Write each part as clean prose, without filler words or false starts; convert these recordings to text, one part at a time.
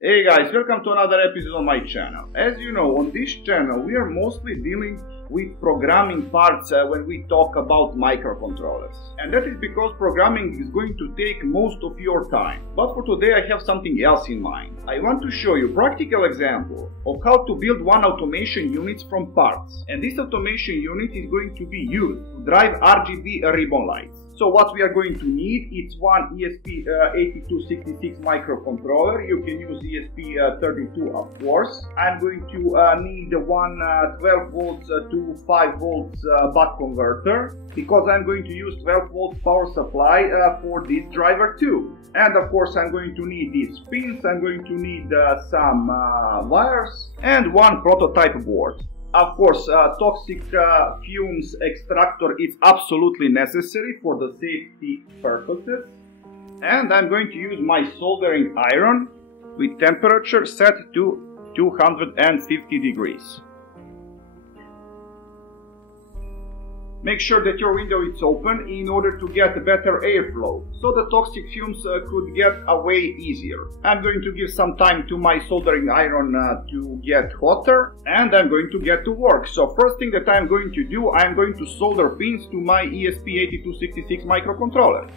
Hey guys, welcome to another episode on my channel. As you know, on this channel we are mostly dealing with programming parts when we talk about microcontrollers. And that is because programming is going to take most of your time. But for today I have something else in mind. I want to show you a practical example of how to build one automation unit from parts. And this automation unit is going to be used to drive RGB ribbon lights. So what we are going to need is one ESP8266 microcontroller. You can use ESP32 of course. I'm going to need one 12 volts to 5 volts buck converter because I'm going to use 12 volts power supply for this driver too. And of course I'm going to need these pins, I'm going to need some wires and one prototype board. Of course, toxic fumes extractor is absolutely necessary for the safety purposes. And I'm going to use my soldering iron with temperature set to 250 degrees. Make sure that your window is open in order to get better airflow, so the toxic fumes could get away easier. I'm going to give some time to my soldering iron to get hotter, and I'm going to get to work. So first thing that I'm going to do, I'm going to solder pins to my ESP8266 microcontroller.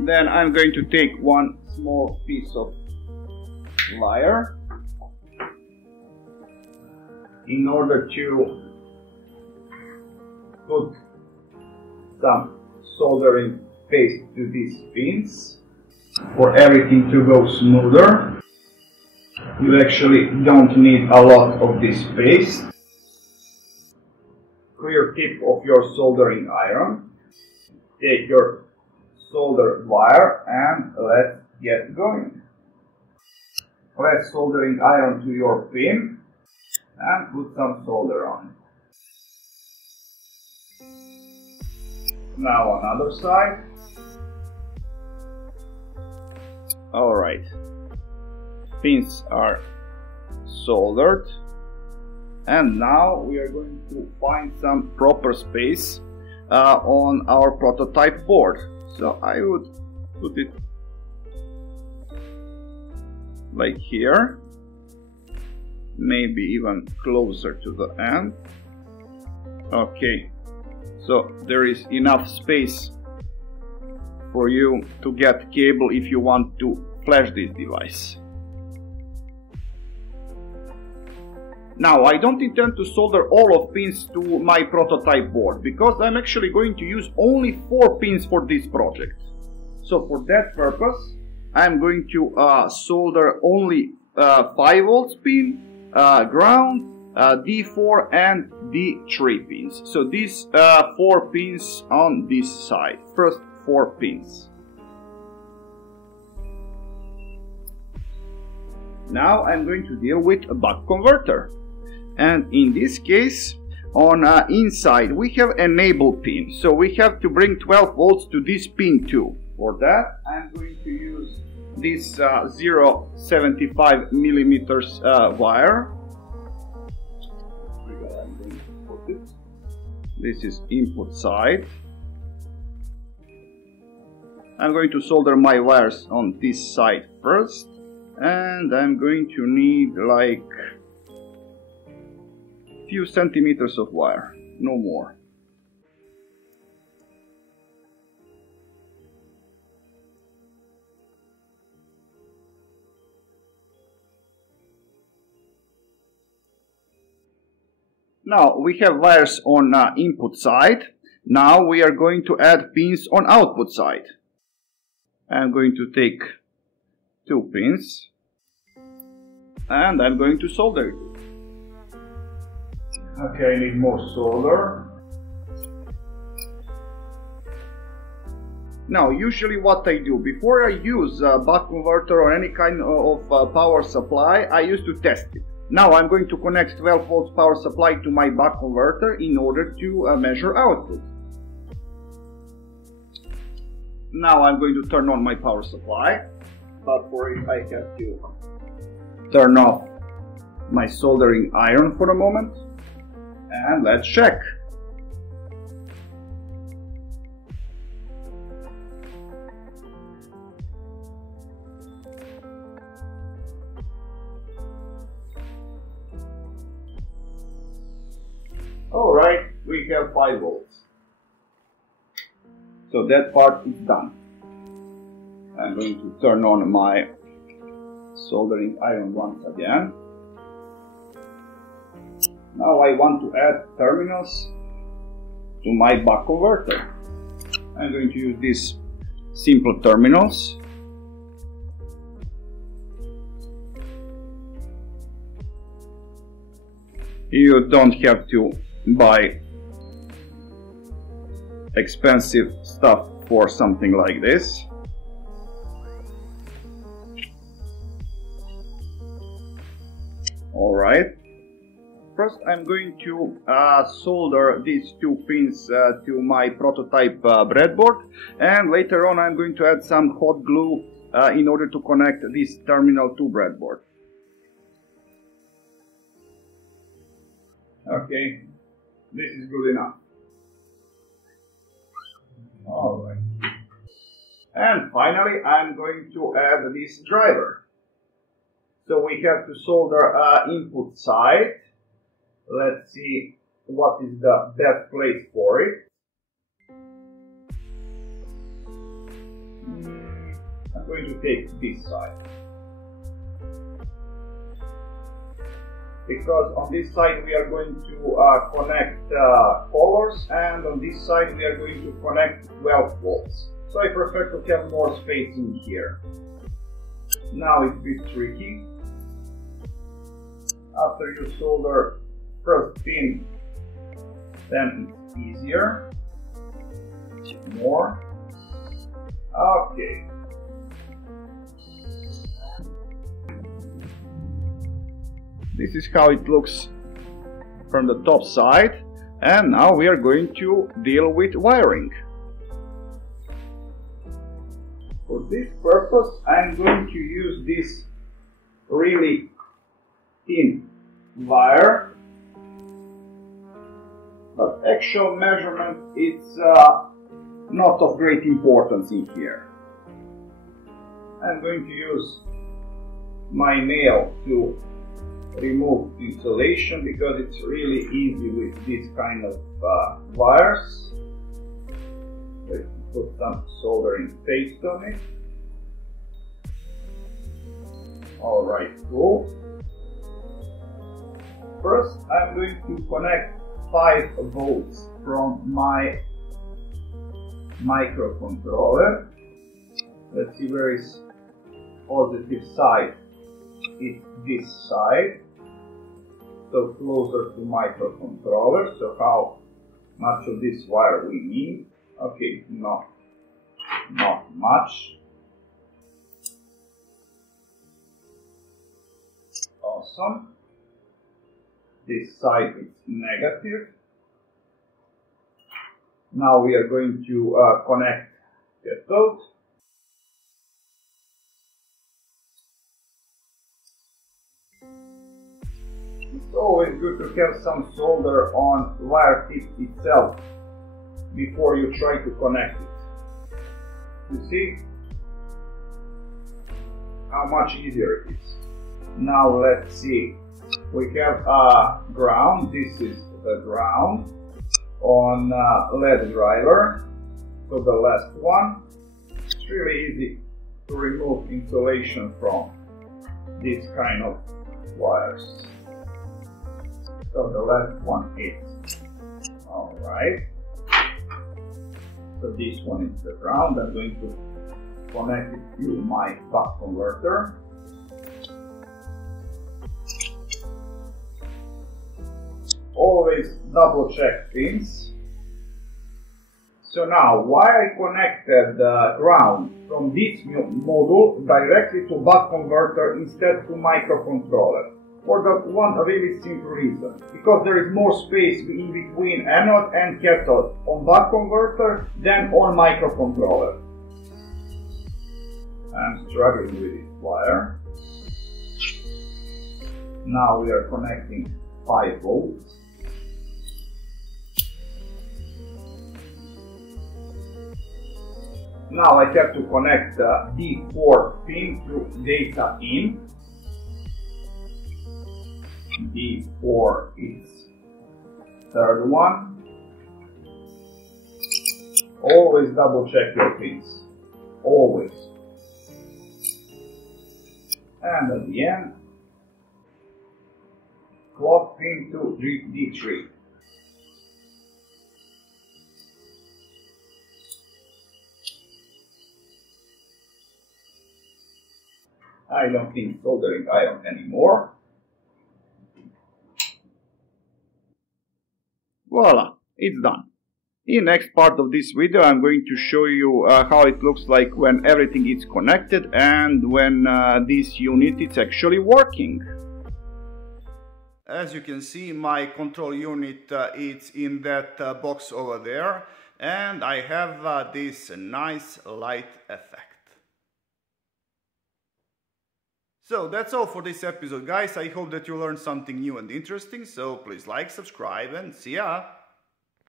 Then I'm going to take one small piece of wire in order to put some soldering paste to these pins for everything to go smoother. You actually don't need a lot of this paste. Clear tip of your soldering iron. Take your solder wire and let's get going. Press soldering iron to your pin and put some solder on it. Now on other side. Alright, pins are soldered and now we are going to find some proper space on our prototype board. So I would put it like here, maybe even closer to the end. Okay. So there is enough space for you to get cable if you want to flash this device. Now I don't intend to solder all of pins to my prototype board because I'm actually going to use only 4 pins for this project. So for that purpose I'm going to solder only 5 volts pin, ground, D4 and D3 pins. So these 4 pins on this side. First 4 pins. Now I'm going to deal with a buck converter. And in this case, on inside we have enable pin. So we have to bring 12 volts to this pin too. For that I'm going to use this 0.75 millimeters wire. I'm going to put it. This is input side. I'm going to solder my wires on this side first, and I'm going to need like few centimeters of wire, no more. Now we have wires on input side. Now we are going to add pins on output side. I'm going to take 2 pins and I'm going to solder it. Okay, I need more solder. Now usually what I do before I use a buck converter or any kind of power supply, I used to test it. Now I'm going to connect 12 volts power supply to my buck converter in order to measure output. Now I'm going to turn on my power supply, but for it I have to turn off my soldering iron for a moment and let's check. Alright, we have 5 volts. So that part is done. I'm going to turn on my soldering iron once again. Now I want to add terminals to my buck converter. I'm going to use these simple terminals. You don't have to buy expensive stuff for something like this. Alright. First I'm going to solder these 2 pins to my prototype breadboard, and later on I'm going to add some hot glue in order to connect this terminal to breadboard. Okay, this is good enough. Alright. And finally I'm going to add this driver. So we have to solder input side. Let's see what is the best place for it. I'm going to take this side. Because on this side we are going to connect colors, and on this side we are going to connect 12 volts. So I prefer to have more space in here. Now it's a bit tricky. After you solder first pin, then it's easier. More. Okay. This is how it looks from the top side, and now we are going to deal with wiring. For this purpose I'm going to use this really thin wire, but actual measurement is not of great importance in here. I'm going to use my nail to remove insulation because it's really easy with this kind of wires. Let's put some soldering paste on it. Alright, cool. First I'm going to connect 5 volts from my microcontroller. Let's see where is positive side. It's this side, so closer to microcontroller. So how much of this wire we need? Okay, not much. Awesome. This side is negative. Now we are going to connect cathode. It's always good to have some solder on wire tip itself before you try to connect it. You see how much easier it is. Now let's see. We have a ground. This is the ground on LED driver. So the last one. It's really easy to remove insulation from this kind of wires. So the last one is alright. So this one is the ground. I'm going to connect it to my buck converter. Always double check pins. So now, why I connected the ground from this module directly to buck converter instead to microcontroller? For that one really simple reason. Because there is more space in between anode and cathode on buck converter than on microcontroller. I'm struggling with this wire. Now we are connecting 5 volts. Now I have to connect the D4 pin to data in. D4 is third one. Always double check your pins. Always. And at the end, clock pin to D3. I don't need soldering iron anymore. Voila, it's done. In the next part of this video I'm going to show you how it looks like when everything is connected and when this unit is actually working. As you can see, my control unit is in that box over there, and I have this nice light effect. So that's all for this episode, guys. I hope that you learned something new and interesting, so please like, subscribe, and see ya!